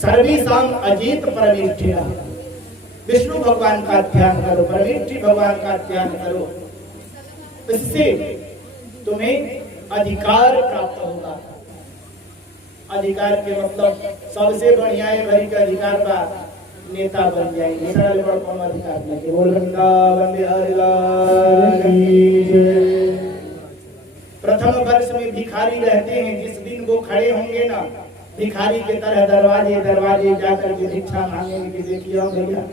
सर्वेषां अजित परमेष्ठिनः, विष्णु भगवान का ध्यान करो, परमेष्ठि भगवान का ध्यान करो, इससे तुम्हें अधिकार प्राप्त होगा। अधिकार के मतलब सबसे बढ़िया है भाई का अधिकार का नेता बन जाएंगे। सरल बड़ कौन अधिकार नहीं। बोल वृंदावन बिहारी लाल की जय। प्रथम वर्ष में भिखारी रहते हैं, जिस दिन वो खड़े होंगे ना भिखारी के तरह दरवाजे दरवाजे जाकर के भिक्षा मांगेंगे कि देखिए भैया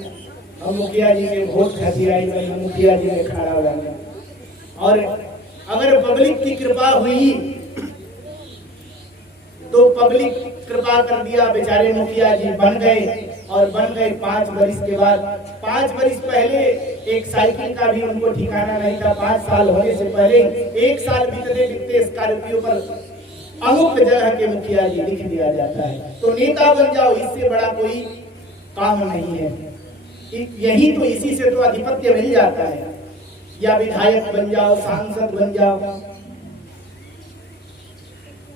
हम मुखिया जी के वोट खतियाई गई, हम मुखिया जी में खड़ा हो जाएंगे। और अगर पब्लिक की कृपा हुई तो पब्लिक कृपा कर दिया, बेचारे मुखिया जी बन गए। और बन गए 5 वर्ष के बाद। 5 वर्ष पहले एक साइकिल का भी उनको ठिकाना नहीं था। 5 साल होने से पहले 1 साल बीतते बीतते स्कॉर्पियो पर अमुक जगह के मुखिया जी लिख दिया जाता है। तो नेता बन जाओ, इससे बड़ा कोई काम नहीं है। यही तो, इसी से तो आधिपत्य मिल जाता है। या विधायक बन जाओ, सांसद बन जाओ,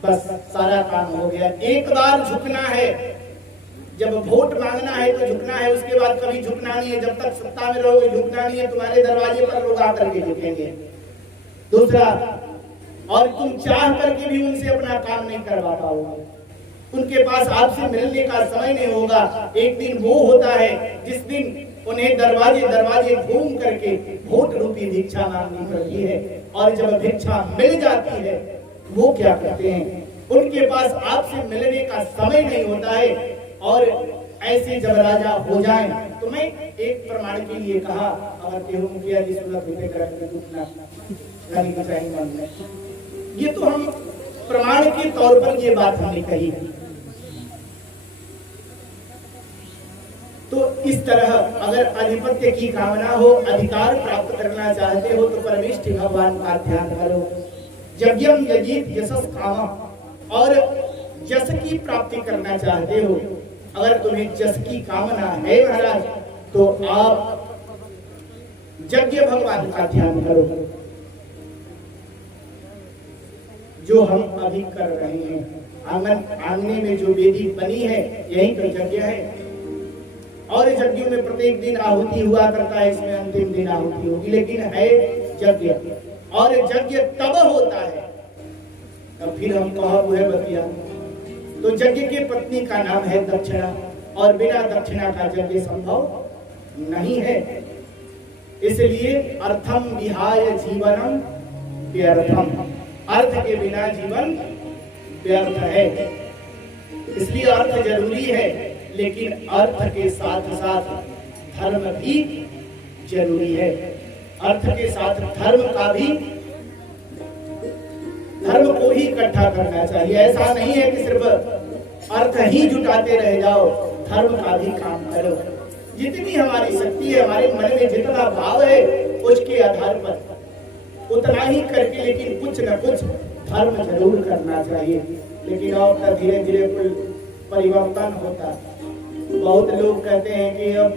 बस सारा काम हो गया। एक बार झुकना है, जब वोट मांगना है तो झुकना है, उसके बाद कभी झुकना नहीं है। जब तक सत्ता में रहोगे झुकना नहीं है, तुम्हारे दरवाजे पर लोग आकर के झुकेंगे। दूसरा, और तुम चाह करके भी उनसे अपना काम नहीं करवा पाओगे, उनके पास आपसे मिलने का समय नहीं होगा। एक दिन वो होता है जिस दिन उन्हें दरवाजे दरवाजे घूम करके वोट रूपी भिक्षा मांगनी पड़ती है। और जब भिक्षा मिल जाती है वो क्या कहते हैं, उनके पास आपसे मिलने का समय नहीं होता है। और ऐसे जब राजा हो जाए तो मैं एक प्रमाण के लिए कहा, अगर केहू मुखिया जी मन में, ये तो हम प्रमाण के तौर पर ये बात हमने कही। तो इस तरह अगर आधिपत्य की कामना हो, अधिकार प्राप्त करना चाहते हो तो परमेष्ठि भगवान का ध्यान करो। यज्ञम यजित यशस कामः, और यश की प्राप्ति करना चाहते हो, अगर तुम्हें यश की कामना है महाराज तो आप यज्ञ भगवान का ध्यान करो, जो हम अभी कर रहे हैं। आंगने में जो वेदी बनी है यही तो यज्ञ है। और यज्ञ में प्रत्येक दिन आहुति हुआ करता है, इसमें अंतिम दिन आहुति होगी, लेकिन है यज्ञ। और यज्ञ तब होता है तब फिर हम कहा वो है बतिया। तो यज्ञ के पत्नी का नाम है दक्षिणा, और बिना दक्षिणा का यज्ञ संभव नहीं है। इसलिए अर्थम विहाय जीवनम व्यर्थम, अर्थ के बिना जीवन व्यर्थ है। इसलिए अर्थ जरूरी है, लेकिन अर्थ के साथ साथ धर्म भी जरूरी है। अर्थ के साथ धर्म का भी, धर्म को ही इकट्ठा करना चाहिए। ऐसा नहीं है कि सिर्फ अर्थ ही जुटाते रह जाओ, धर्म का भी काम करो। जितनी हमारी शक्ति है, हमारे मन में जितना भाव है उसके आधार पर उतना ही करके, लेकिन कुछ न कुछ धर्म जरूर करना चाहिए। लेकिन और धीरे धीरे कोई परिवर्तन होता। बहुत लोग कहते हैं कि अब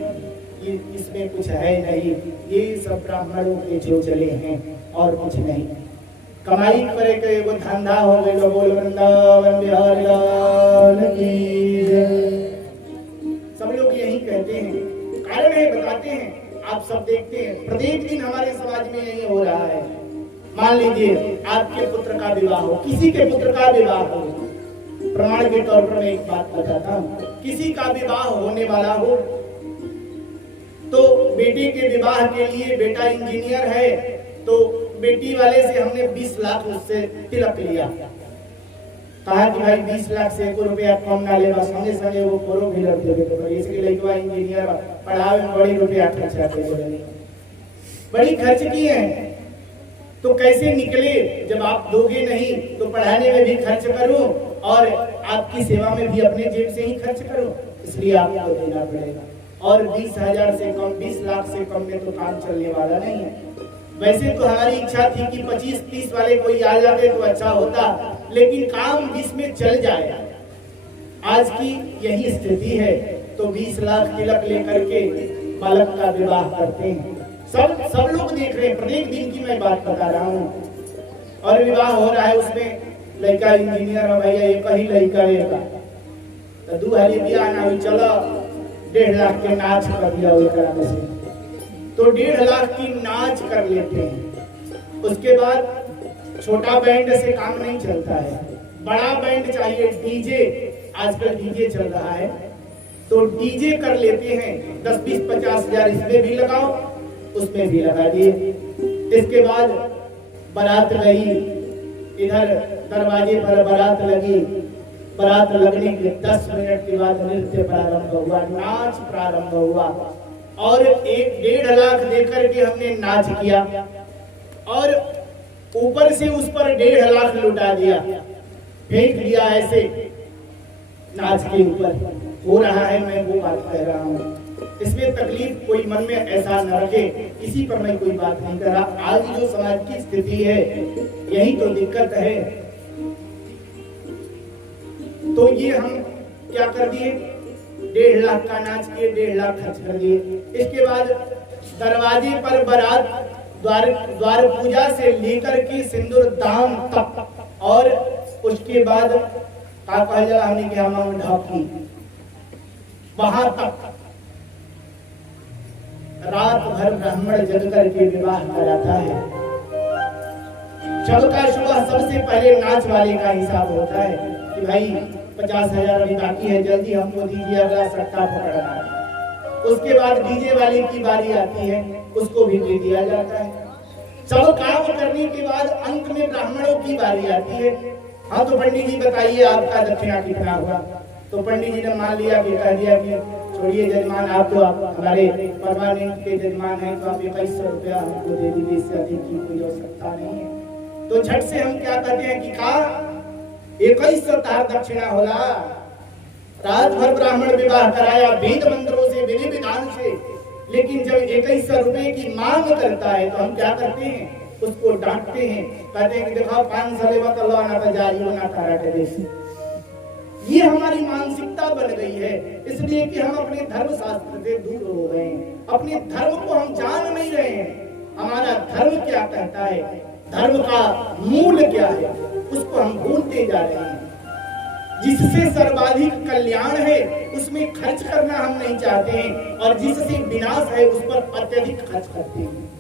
इसमें कुछ है नहीं, ये सब ब्राह्मणों के जो चले हैं और कुछ नहीं। कमाई करे के वो धंधा हो गए। बोल वृंदावन बिहारी लाल की जय। सब लोग यही कहते हैं, कारण है बताते हैं। आप सब देखते हैं प्रत्येक दिन हमारे समाज में यही हो रहा है। मान लीजिए आपके पुत्र का विवाह हो, किसी के पुत्र का विवाह हो, प्रमाण के तौर पर मैं एक बात बताता हूँ। किसी का विवाह होने वाला हो तो बेटे के विवाह के लिए, बेटा इंजीनियर है तो बेटी वाले से हमने 20 लाख उससे तिलक लिया। कहा कि भाई 20 लाख से 1 रुपया कम ना ले, संगे संगे वो फोरो भी लग देवे। इसके लड़का इंजीनियर पढ़ावे में बड़ी रुपया खर्च करते, बड़ी खर्च की है। तो कैसे निकले, जब आप दोगे नहीं तो पढ़ाने में भी खर्च करो और आपकी सेवा में भी अपने जेब से ही खर्च करो, इसलिए आपको देना पड़ेगा। और 20,000 से कम, 20 लाख से कम में तो काम चलने वाला नहीं है। वैसे तो हमारी इच्छा थी कि 25-30 वाले कोई आ जाते तो अच्छा होता, लेकिन काम 20 में चल जाए। आज की यही स्थिति है। तो 20 लाख तिलक लेकर के बालक का विवाह करते हैं। सब लोग देख रहे हैं, प्रत्येक दिन की मैं बात बता रहा हूँ। और विवाह हो रहा है, उसमें लड़का इंजीनियर है, भैया एक ही लड़का है, तो दुहरी बिया ना हुई, चलो 1.5 लाख के नाच कर दिया हुई कराने से, तो 1.5 लाख की नाच कर लेते हैं। उसके बाद छोटा बैंड से काम नहीं चलता है, बड़ा बैंड चाहिए, डीजे, आजकल डीजे चल रहा है, तो डीजे कर लेते हैं। 10, 20, 50 हजार इसमें भी लगाओ, उसमें भी लगा दिए। इसके बाद बारात गई, इधर दरवाजे पर बारात लगी, बारात लगने के 10 मिनट के बाद नृत्य प्रारंभ हुआ, नाच प्रारंभ हुआ, और 1.5 लाख देकर के हमने नाच किया, और ऊपर से उस पर 1.5 लाख लुटा दिया, फेंक दिया ऐसे नाच के ऊपर। हो रहा है, मैं वो बात कह रहा हूँ, इसमें तकलीफ कोई मन में ऐसा न रखे, इसी पर मैं कोई बात नहीं कर रहा। आज जो समाज की स्थिति है, यही तो दिक्कत है। तो ये हम क्या कर दिए, 1.5 लाख का नाच किए, 1.5 लाख खर्च कर दिए। इसके बाद दरवाजे पर बारात, द्वार पूजा से लेकर के सिंदूर दान तक, और उसके बाद हमने क्या ढाकी, वहां तक रात भर ब्राह्मण जग करके विवाह कराता है। शब का सुबह सबसे पहले नाच वाले का हिसाब होता है कि भाई 50,000 अभी बाकी है, जल्दी हमको दीजिए, अगला सट्टा पकड़ना है। उसके बाद डीजे वाले की बारी आती है, उसको भी दे दिया जाता है। सब काम करने के बाद अंत में ब्राह्मणों की बारी आती है। हाँ तो पंडित जी बताइए आपका दक्षिणा कितना हुआ? तो पंडित जी ने मान लिया कि कह दिया कि छोड़िए जजमान, आप तो आप हमारे परमानेंट के जजमान हैं, तो आप 2100 रुपया हमको दे दीजिए, इससे अधिक की कोई आवश्यकता नहीं है। तो झट से हम क्या कहते हैं कि का 2100 तार दक्षिणा होला, रात भर ब्राह्मण विवाह कराया वेद मंत्रों से, विधि विधान से, लेकिन जब 2100 रुपए की मांग करता है तो हम क्या करते हैं, उसको डांटते हैं, कहते हैं कि देखो 500 लेवा तो लो ना, जारी होना तारा के देश। ये हमारी मानसिकता बन गई है, इसलिए कि हम अपने धर्म शास्त्र से दूर हो गए हैं, अपने धर्म को हम जान नहीं रहे हैं। हमारा धर्म क्या कहता है, धर्म का मूल क्या है, उसको हम भूलते जा रहे हैं। जिससे सर्वाधिक कल्याण है उसमें खर्च करना हम नहीं चाहते हैं, और जिससे विनाश है उस पर अत्यधिक खर्च करते हैं।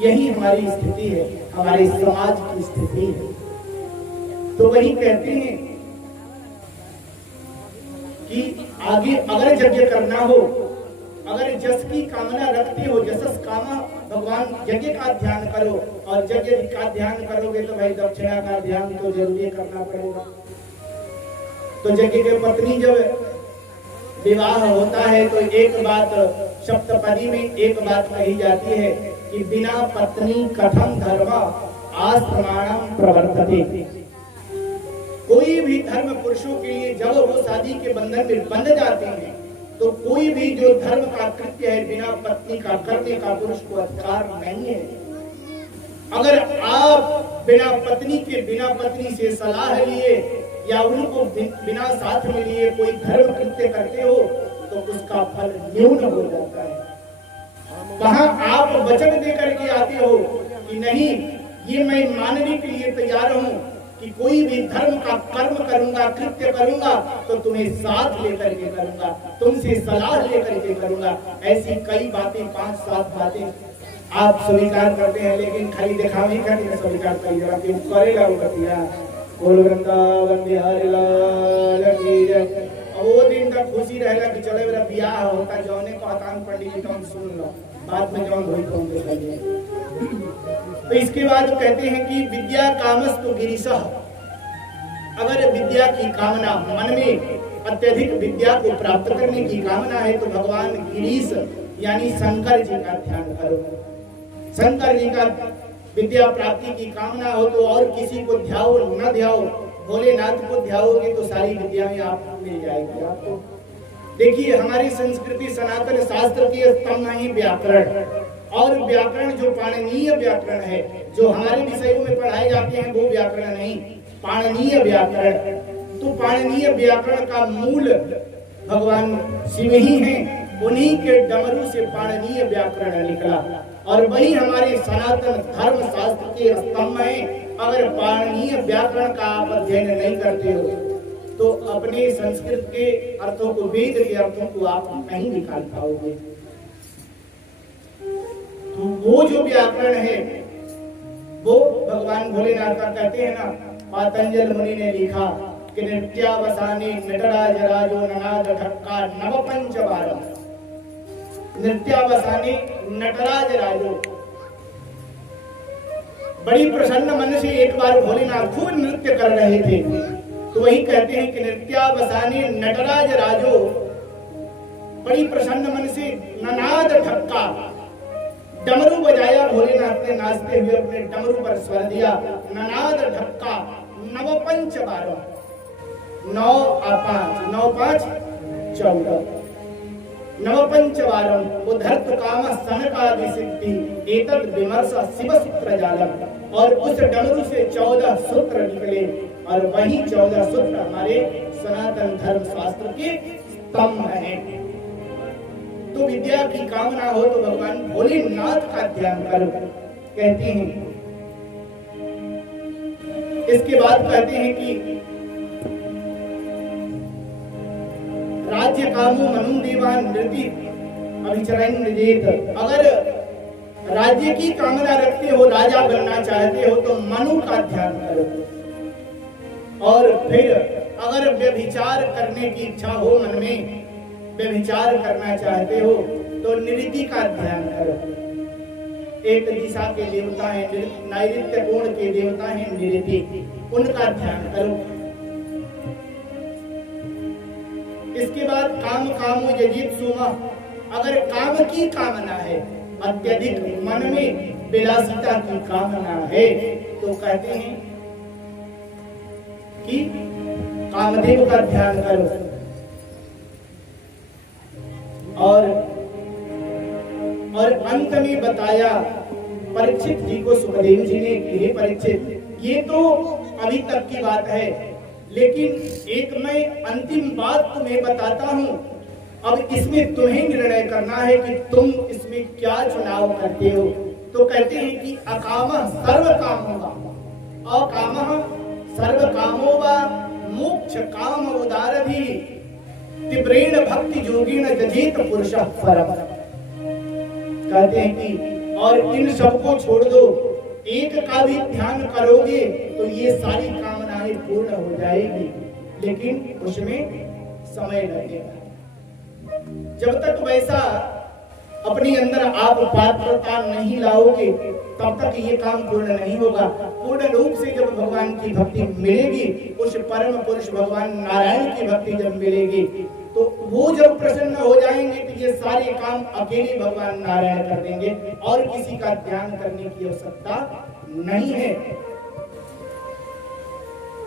यही हमारी स्थिति है, हमारे समाज की स्थिति है। तो वही कहते हैं कि आगे अगर यज्ञ करना हो, अगर जस की कामना रखते हो, जसस कामा भगवान, यज्ञ का ध्यान करो, और यज्ञ का ध्यान करोगे तो भाई दक्षिणा का ध्यान तो जरूरी करना पड़ेगा। तो यज्ञ के पत्नी जब विवाह होता है तो एक बात सप्तपदी में एक बात कही जाती है कि बिना पत्नी कथम धर्म आश्रमाणम प्रवर्तते। कोई भी धर्म पुरुषों के लिए जब वो शादी के बंधन में बंध जाते हैं तो कोई भी जो धर्म का कृत्य है बिना पत्नी का करने का पुरुष को अधिकार नहीं है। अगर आप बिना पत्नी से सलाह लिए या उनको बिना साथ में लिए कोई धर्म कृत्य करते हो तो उसका फल न्यून हो जाता है। वहां आप वचन दे करके आते हो कि नहीं, ये मैं मानने के लिए तैयार हूं कि कोई भी धर्म का कर्म करूंगा, कृत्य करूंगा तो तुम्हें साथ लेकर के करूंगा, तुमसे सलाह लेकर के करूंगा। ऐसी कई बातें, 5-7 बातें आप स्वीकार करते हैं, लेकिन खाली दिखावे करके स्वीकार करिएगा कि करेगा वो बतिया। बोल वृंदावन बिहारी लाल की जय। वो दिन तक खुशी रहेगा कि चले मेरा ब्याह होता, जौने कहता पंडित जी तुम सुन लो, बाद में जौन हुई तुम दिखाइए। तो इसके बाद कहते हैं कि विद्या कामस्तु गिरीशः, अगर विद्या की कामना, मन में अत्यधिक विद्या को प्राप्त करने की कामना है तो भगवान गिरीश यानी शंकर जी का ध्यान करो। शंकर जी का विद्या प्राप्ति की कामना हो तो और किसी को ध्याओ न ध्याओ, भोलेनाथ को ध्याओगे तो सारी विद्याएं आपको मिल जाएगी। आपको देखिए, हमारी संस्कृति सनातन शास्त्र की स्तंभ ही व्याकरण, और व्याकरण जो पाणिनीय व्याकरण है, जो हमारे विषयों में पढ़ाए जाते हैं वो व्याकरण नहीं, पाणिनीय व्याकरण। तो पाणिनीय व्याकरण का मूल भगवान शिव ही हैं, उन्हीं के डमरू से पाणिनीय व्याकरण निकला, और वही हमारे सनातन धर्म शास्त्र के स्तंभ हैं। अगर पाणिनीय व्याकरण का आप अध्ययन नहीं करते हो तो अपने संस्कृत के अर्थों को, वेद के अर्थों को आप नहीं निकाल पाओगे। तो वो जो व्याकरण है वो भगवान भोलेनाथ का कहते हैं ना, पातंजल मुनि ने लिखा कि नृत्यावसाने नटराज राजो ननाद ढक्का नव पंचवारम। नृत्यावसाने नटराज राजो, बड़ी प्रसन्न मन से एक बार भोलेनाथ खूब नृत्य कर रहे थे, तो वही कहते हैं कि नृत्यावसाने नटराज राजो, बड़ी प्रसन्न मन से ननाद ढक्का, डमरू बजाया भोलेनाथ ने, नाचते हुए अपने डमरू पर स्वर दिया, ननाद ढक्का नव पंचवारम, 9 और 5, 9 5 14, नव पंचवारम उद्धर्त काम सनकादि सिद्धि एतद विमर्श शिव सूत्र जालम। और उस डमरू से 14 सूत्र निकले और वही 14 सूत्र हमारे सनातन धर्म शास्त्र के स्तंभ हैं। तो विद्या की कामना हो तो भगवान भोलेनाथ का ध्यान करो, कहते हैं। इसके बाद कहते हैं कि राज्य कामो मनु देवान नृति अभिचरण निजेत। अगर राज्य की कामना रखते हो, राजा बनना चाहते हो तो मनु का ध्यान करो। और फिर अगर व्यभिचार करने की इच्छा हो, मन में व्यभिचार करना चाहते हो तो नृति का ध्यान करो। एक दिशा के देवता हैं, नैऋत्य कोण के देवता हैं नृति, उनका ध्यान करो। इसके बाद काम कामो यजित सुमा। अगर काम की कामना है, अत्यधिक मन में विलासिता की कामना है, तो कहते हैं कि कामदेव का ध्यान करो। और अंत में बताया परीक्षित जी को सुखदेव जी ने, हे परीक्षित, ये तो अभी तक की बात है, लेकिन एक मैं अंतिम बात तुम्हें बताता हूं। अब इसमें तुम्हें निर्णय करना है कि तुम इसमें क्या चुनाव करते हो। तो कहते हैं कि अकामः सर्व कामो वा, अकामः सर्व कामो वा मोक्ष काम उदारधि तीव्रेण भक्ति योगीन जजेत पुरुषः परम। कहते हैं कि और इन सबको छोड़ दो, एक का भी ध्यान करोगे तो ये सारी कामनाएं पूर्ण हो जाएगी, लेकिन उसमें समय लगेगा। जब तक वैसा अपने अंदर आप पात्रता नहीं लाओगे तब तक ये काम पूर्ण नहीं होगा। पूर्ण रूप से जब भगवान की भक्ति मिलेगी, उस परम पुरुष भगवान नारायण की भक्ति जब मिलेगी, तो वो जब प्रसन्न हो जाएंगे तो ये सारे काम अकेले भगवान नारायण कर देंगे और किसी का ध्यान करने की आवश्यकता नहीं है।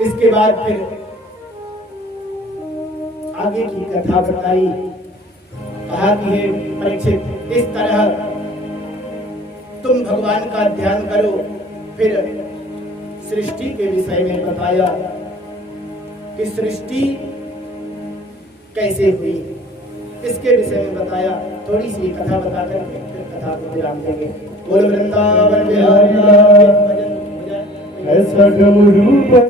इसके बाद फिर आगे की कथा बताई, कहा कि हे परीक्षित, इस तरह तुम भगवान का ध्यान करो। फिर सृष्टि के विषय में बताया कि सृष्टि कैसे हुई, इसके विषय में बताया। थोड़ी सी कथा बताकर फिर कथा को विराम देंगे। बोल वृंदावन बिहारी लाल की।